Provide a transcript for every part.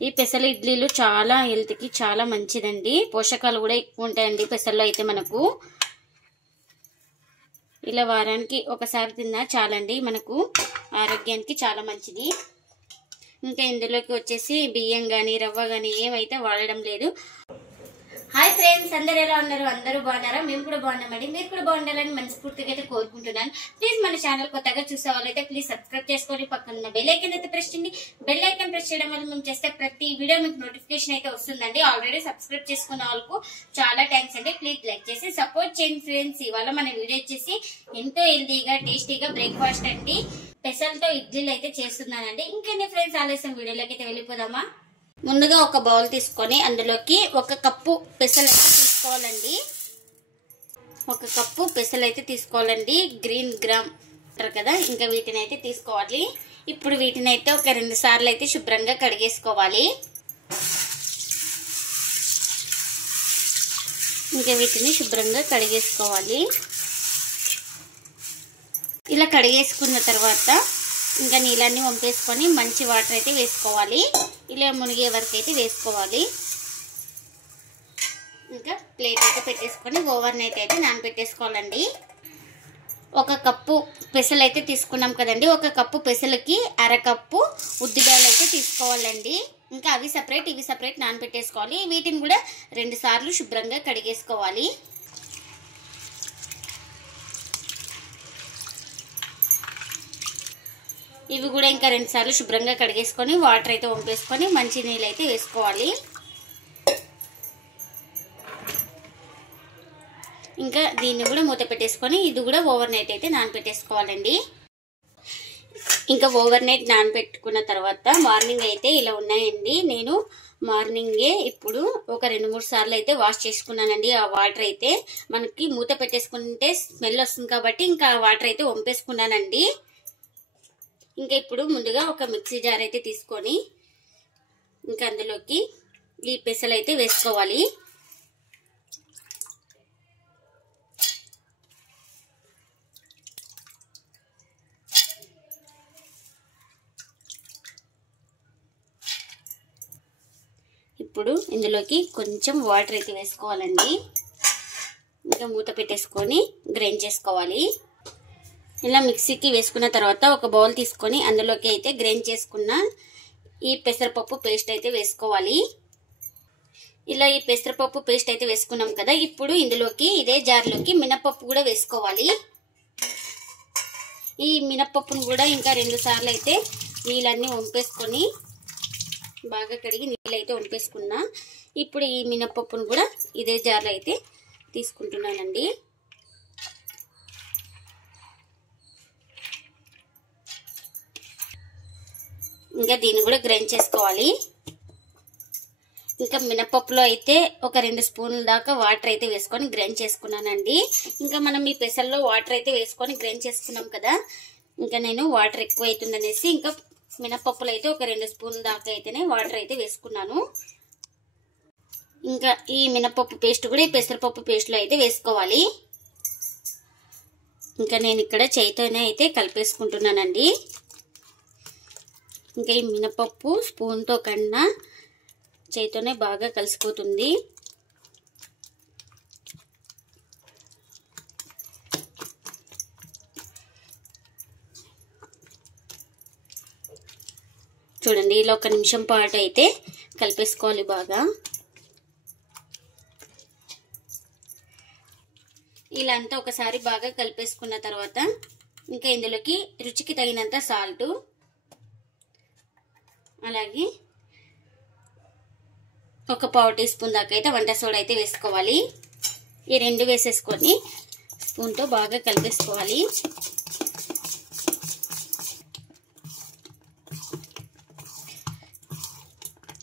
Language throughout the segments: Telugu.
ఈ పెసల ఇడ్లీలు చాలా హెల్త్ కి చాలా మంచిదండి. పోషకాలు కూడా ఎక్కువ ఉంటాయండి పెసల్లో అయితే మనకు. ఇలా వారానికి ఒకసారి తిన్నా చాలండి, మనకు ఆరోగ్యానికి చాలా మంచిది. ఇంకా ఇందులోకి వచ్చేసి బియ్యం గాని రవ్వ గాని ఏమైతే వాడడం లేదు. హాయ్ ఫ్రెండ్స్, అందరు ఎలా ఉన్నారు? అందరూ బాగున్నారా? మేము కూడా బాగున్నామండి. మీరు కూడా బాగుండాలని మనస్ఫూర్తిగా అయితే కోరుకుంటున్నాను. ప్లీజ్ మన ఛానల్ కొత్తగా చూసే వాళ్ళైతే ప్లీజ్ సబ్స్క్రైబ్ చేసుకొని పక్కన ఉన్న బెల్ ఐకాన్ అయితే ప్రెస్ చేయండి. బెల్ ఐకాన్ ప్రెస్ చేయడం వల్ల మేము చేస్తే ప్రతి వీడియో మీకు నోటిఫికేషన్ అయితే వస్తుందండి. ఆల్రెడీ సబ్స్క్రైబ్ చేసుకున్న వాళ్ళకు చాలా థ్యాంక్స్ అండి. ప్లీజ్ లైక్ చేసి సపోర్ట్ చేయండి ఫ్రెండ్స్. ఇవాళ మన వీడియో వచ్చేసి ఎంతో హెల్తీగా టేస్టీగా బ్రేక్ఫాస్ట్ అండి, పెసలతో ఇడ్లీలు అయితే చేస్తున్నానండి. ఇంకెన్ని ఫ్రెండ్స్ ఆలస్యం వీడియోలోకి అయితే వెళ్ళిపోదామా? ముందుగా ఒక బౌల్ తీసుకొని అందులోకి 1 కప్పు పెసలు అయితే తీసుకోవాలండి. 1 కప్పు పెసలు అయితే తీసుకోవాలండి. గ్రీన్ గ్రామ్ అంటారు కదా, ఇంకా వీటిని అయితే తీసుకోవాలి. ఇప్పుడు వీటిని అయితే ఒక 2 సార్లు అయితే శుభ్రంగా కడిగేసుకోవాలి. ఇంకా వీటిని శుభ్రంగా కడిగేసుకోవాలి. ఇలా కడిగేసుకున్న తర్వాత ఇంకా నీళ్ళన్నీ వంపేసుకొని మంచి వాటర్ అయితే వేసుకోవాలి. ఇలా మునిగే వరకు అయితే వేసుకోవాలి. ఇంకా ప్లేట్ అయితే పెట్టేసుకొని ఓవర్ నైట్ అయితే నానబెట్టేసుకోవాలండి. 1 కప్పు పెసలు అయితే తీసుకున్నాం కదండి. 1 కప్పు పెసలకి 1/2 కప్పు ఉద్దిబేలు అయితే తీసుకోవాలండి. ఇంకా అవి సపరేట్ ఇవి సపరేట్ నానబెట్టేసుకోవాలి. వీటిని కూడా 2 సార్లు శుభ్రంగా కడిగేసుకోవాలి. ఇవి కూడా ఇంకా 2 సార్లు శుభ్రంగా కడిగేసుకొని వాటర్ అయితే వంపేసుకొని మంచి నీళ్ళు అయితే వేసుకోవాలి. ఇంకా దీన్ని కూడా మూత పెట్టేసుకొని ఇది కూడా ఓవర్ నైట్ అయితే నానబెట్టేసుకోవాలండి. ఇంకా ఓవర్ నైట్ నానబెట్టుకున్న తర్వాత మార్నింగ్ అయితే ఇలా ఉన్నాయండి. నేను మార్నింగే ఇప్పుడు ఒక 2-3 సార్లు అయితే వాష్ చేసుకున్నానండి. ఆ వాటర్ అయితే మనకి మూత పెట్టేసుకుంటే స్మెల్ వస్తుంది కాబట్టి ఇంకా ఆ వాటర్ అయితే వంపేసుకున్నానండి. ఇంకా ఇప్పుడు ముందుగా ఒక మిక్సీ జార్ అయితే తీసుకొని ఇంకా అందులోకి ఈ పెసలు అయితే వేసుకోవాలి. ఇప్పుడు ఇందులోకి కొంచెం వాటర్ అయితే వేసుకోవాలండి. ఇంకా మూత పెట్టేసుకొని గ్రైండ్ చేసుకోవాలి. ఇలా మిక్సీకి వేసుకున్న తర్వాత ఒక బౌల్ తీసుకొని అందులోకి అయితే గ్రైండ్ చేసుకున్న ఈ పెసరపప్పు పేస్ట్ అయితే వేసుకోవాలి. ఇలా ఈ పెసరపప్పు పేస్ట్ అయితే వేసుకున్నాం కదా, ఇప్పుడు ఇందులోకి ఇదే జార్లోకి మినపప్పు కూడా వేసుకోవాలి. ఈ మినపప్పును కూడా ఇంకా 2 సార్లు అయితే నీళ్ళన్నీ వంపేసుకొని బాగా కడిగి నీళ్ళు అయితే వంపేసుకున్నా. ఇప్పుడు ఈ మినపప్పును కూడా ఇదే జార్లో అయితే తీసుకుంటున్నానండి. ఇంకా దీన్ని కూడా గ్రైండ్ చేసుకోవాలి. ఇంకా మినపప్పులో అయితే ఒక 2 స్పూన్ల దాకా వాటర్ అయితే వేసుకొని గ్రైండ్ చేసుకున్నానండి. ఇంకా మనం ఈ పెసల్లో వాటర్ అయితే వేసుకొని గ్రైండ్ చేసుకున్నాం కదా, ఇంకా నేను వాటర్ ఎక్కువ అవుతుందనేసి ఇంకా మినపప్పులో అయితే ఒక 2 స్పూన్ల దాకా అయితేనే వాటర్ అయితే వేసుకున్నాను. ఇంకా ఈ మినపప్పు పేస్ట్ కూడా ఈ పెసరపప్పు పేస్ట్లో అయితే వేసుకోవాలి. ఇంకా నేను ఇక్కడ చేయితోనే అయితే కలిపేసుకుంటున్నానండి. ఇంకా ఈ మినపప్పు స్పూన్తో కన్నా చేతితోనే బాగా కలిసిపోతుంది. చూడండి, ఇలా 1 నిమిషం పాటు అయితే కలిపేసుకోవాలి బాగా. ఇలా అంతా ఒకసారి బాగా కలిపేసుకున్న తర్వాత ఇంకా ఇందులోకి రుచికి తగినంత సాల్ట్, అలాగే ఒక 1/4 టీ స్పూన్ దాకా అయితే వంట సోడా అయితే వేసుకోవాలి. ఈ 2 వేసేసుకొని స్పూన్తో బాగా కలిపేసుకోవాలి.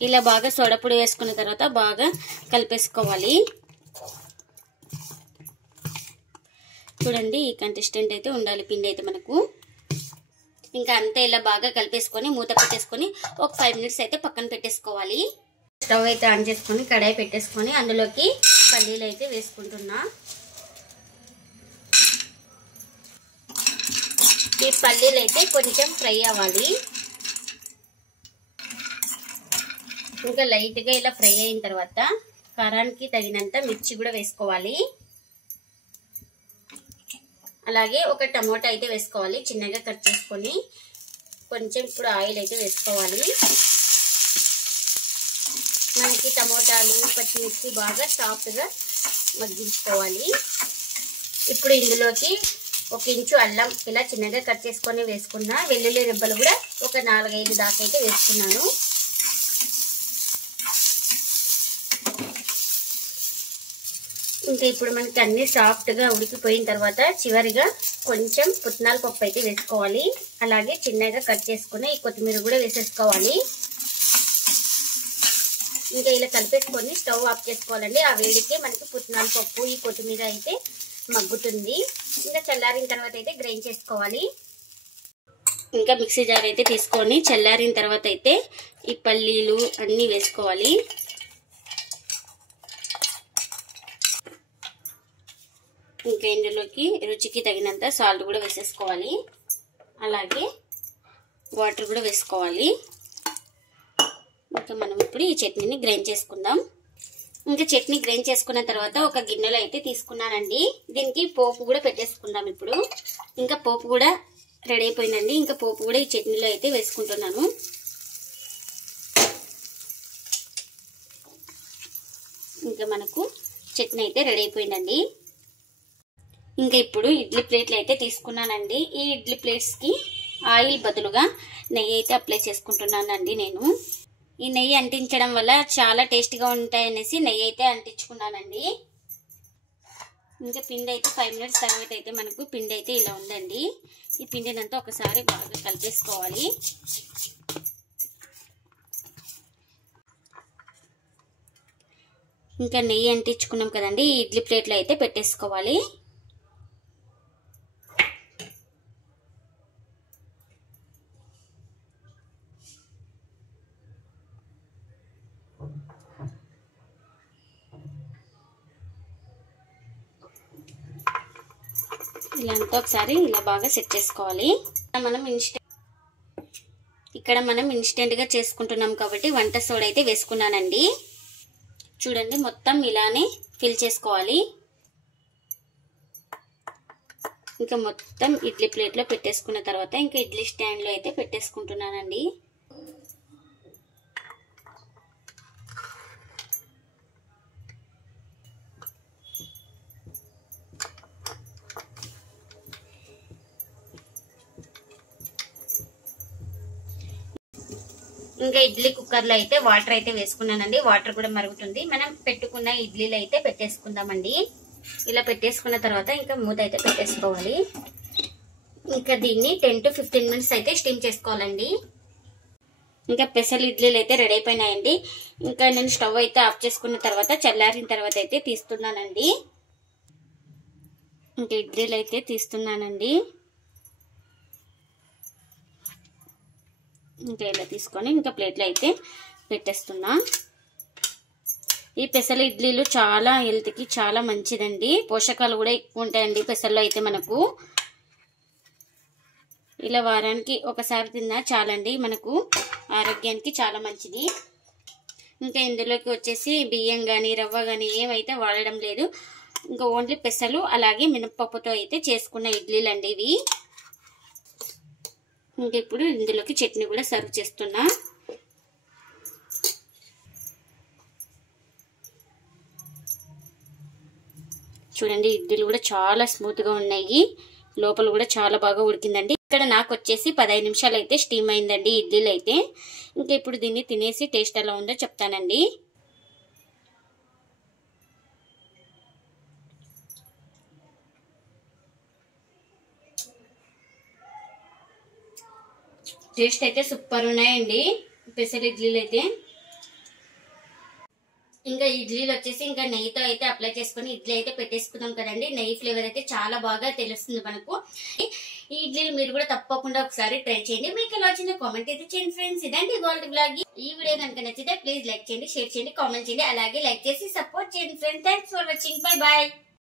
ఇలా బాగా సోడా పొడి వేసుకున్న తర్వాత బాగా కలిపేసుకోవాలి. చూడండి, ఈ కన్సిస్టెంట్ అయితే ఉండాలి పిండి అయితే మనకు. ఇంకా అంతా ఇలా బాగా కలిపేసుకొని మూత పెట్టేసుకొని ఒక 5 మినిట్స్ అయితే పక్కన పెట్టేసుకోవాలి. స్టవ్ అయితే ఆన్ చేసుకొని కడాయి పెట్టేసుకొని అందులోకి పల్లీలు అయితే వేసుకుంటున్నా. ఈ పల్లీలు అయితే కొంచెం ఫ్రై అవ్వాలి. ఇంకా లైట్గా ఇలా ఫ్రై అయిన తర్వాత కారానికి తగినంత మిర్చి కూడా వేసుకోవాలి. అలాగే ఒక టమోటా అయితే వేసుకోవాలి, చిన్నగా కట్ చేసుకొని. కొంచెం ఇప్పుడు ఆయిల్ అయితే వేసుకోవాలి. మనకి టమోటాలు పచ్చిమిర్చి బాగా సాఫ్ట్గా మగ్గించుకోవాలి. ఇప్పుడు ఇందులోకి 1 ఇంచు అల్లం ఇలా చిన్నగా కట్ చేసుకొని వేసుకున్న, వెల్లుల్లి రెబ్బలు కూడా ఒక 4-5 దాకా అయితే వేసుకున్నాను. ఇంకా ఇప్పుడు మనకి అన్ని సాఫ్ట్గా ఉడికిపోయిన తర్వాత చివరిగా కొంచెం పుట్నాల పప్పు అయితే వేసుకోవాలి. అలాగే చిన్నగా కట్ చేసుకుని ఈ కొత్తిమీర కూడా వేసేసుకోవాలి. ఇంకా ఇలా కలిపేసుకొని స్టవ్ ఆఫ్ చేసుకోవాలండి. ఆ వేడికే మనకి పుట్నాల పప్పు ఈ కొత్తిమీర అయితే మగ్గుతుంది. ఇంకా చల్లారిన తర్వాత అయితే గ్రైండ్ చేసుకోవాలి. ఇంకా మిక్సీ జార్ అయితే తీసుకొని చల్లారిన తర్వాత అయితే ఈ పల్లీలు అన్నీ వేసుకోవాలి. ఇంకా ఇందులోకి రుచికి తగినంత సాల్ట్ కూడా వేసేసుకోవాలి. అలాగే వాటర్ కూడా వేసుకోవాలి. ఇంకా మనం ఇప్పుడు ఈ చట్నీని గ్రైండ్ చేసుకుందాం. ఇంకా చట్నీ గ్రైండ్ చేసుకున్న తర్వాత ఒక గిన్నెలో అయితే తీసుకున్నానండి. దీనికి పోపు కూడా పెట్టేసుకుందాం ఇప్పుడు. ఇంకా పోపు కూడా రెడీ అయిపోయిందండి. ఇంకా పోపు కూడా ఈ చట్నీలో అయితే వేసుకుంటున్నాను. ఇంకా మనకు చట్నీ అయితే రెడీ అయిపోయిందండి. ఇంకా ఇప్పుడు ఇడ్లీ ప్లేట్లు అయితే తీసుకున్నానండి. ఈ ఇడ్లీ ప్లేట్స్కి ఆయిల్ బదులుగా నెయ్యి అయితే అప్లై చేసుకుంటున్నానండి నేను. ఈ నెయ్యి అంటించడం వల్ల చాలా టేస్టీగా ఉంటాయనేసి నెయ్యి అయితే అంటించుకున్నానండి. ఇంకా పిండి అయితే 5 మినిట్స్ తర్వాత అయితే మనకు పిండి అయితే ఇలా ఉందండి. ఈ పిండినంతా ఒకసారి బాగా కలిపేసుకోవాలి. ఇంకా నెయ్యి అంటించుకున్నాం కదండి, ఈ ఇడ్లీ ప్లేట్లో అయితే పెట్టేసుకోవాలి. ఇలా అంతా ఒకసారి ఇలా బాగా సెట్ చేసుకోవాలి. ఇక్కడ మనం ఇన్స్టెంట్ గా చేసుకుంటున్నాం కాబట్టి వంట సోడా అయితే వేసుకున్నానండి. చూడండి మొత్తం ఇలానే ఫిల్ చేసుకోవాలి. ఇంకా మొత్తం ఇడ్లీ ప్లేట్ లో పెట్టేసుకున్న తర్వాత ఇంకా ఇడ్లీ స్టాండ్ లో అయితే పెట్టేసుకుంటున్నానండి. ఇంకా ఇడ్లీ కుక్కర్ లో అయితే వాటర్ అయితే వేసుకున్నానండి. వాటర్ కూడా మరుగుతుంది. మనం పెట్టుకున్న ఇడ్లీలు అయితే పెట్టేసుకుందామండి. ఇలా పెట్టేసుకున్న తర్వాత ఇంకా మూత అయితే పెట్టేసుకోవాలి. ఇంకా దీన్ని 10 to 15 మినిట్స్ అయితే స్టీమ్ చేసుకోవాలండి. ఇంకా పెసలు ఇడ్లీలు అయితే రెడీ అయిపోయినాయండి. ఇంకా నేను స్టవ్ అయితే ఆఫ్ చేసుకున్న తర్వాత చల్లారిన తర్వాత అయితే తీస్తున్నానండి. ఇంకా ఇడ్లీలు అయితే తీస్తున్నానండి. ఇంకా ఇలా తీసుకొని ఇంకా ప్లేట్లో అయితే పెట్టేస్తున్నా. ఈ పెసల ఇడ్లీలు చాలా హెల్త్కి చాలా మంచిదండి. పోషకాలు కూడా ఎక్కువ ఉంటాయండి పెసల్లో అయితే మనకు. ఇలా వారానికి ఒకసారి తిన్నా చాలండి, మనకు ఆరోగ్యానికి చాలా మంచిది. ఇంకా ఇందులోకి వచ్చేసి బియ్యం కానీ రవ్వ కానీ ఏమైతే వాడడం లేదు. ఇంకా ఓన్లీ పెసలు అలాగే మినపప్పుతో అయితే చేసుకున్న ఇడ్లీలు అండి ఇవి. ఇంకా ఇప్పుడు ఇందులోకి చట్నీ కూడా సర్వ్ చేస్తున్నా. చూడండి ఇడ్లీలు కూడా చాలా స్మూత్ గా ఉన్నాయి. లోపల కూడా చాలా బాగా ఉడికిందండి. ఇక్కడ నాకు వచ్చేసి 15 నిమిషాలు అయితే స్టీమ్ అయిందండి ఇడ్లీలు అయితే. ఇంకా ఇప్పుడు దీన్ని తినేసి టేస్ట్ ఎలా ఉందో చెప్తానండి. టేస్ట్ అయితే సూపర్ ఉన్నాయండి పెసర ఇడ్లీలు అయితే. ఇంకా ఇడ్లీలు వచ్చేసి ఇంకా నెయ్యితో అయితే అప్లై చేసుకుని ఇడ్లీ అయితే పెట్టేసుకున్నాం కదండి. నెయ్యి ఫ్లేవర్ అయితే చాలా బాగా తెలుస్తుంది మనకు. ఈ ఇడ్లీలు మీరు కూడా తప్పకుండా ఒకసారి ట్రై చేయండి. మీకు ఎలా వచ్చిందో కామెంట్ అయితే చేయండి ఫ్రెండ్స్. ఇదండి ఇవాల్టి వ్లాగ్. ఈ వీడియో కనుక నచ్చితే ప్లీజ్ లైక్ చేయండి, షేర్ చేయండి, కామెంట్ చేయండి. అలాగే లైక్ చేసి సపోర్ట్ చేయండి friends. Thanks for watching. Bye bye.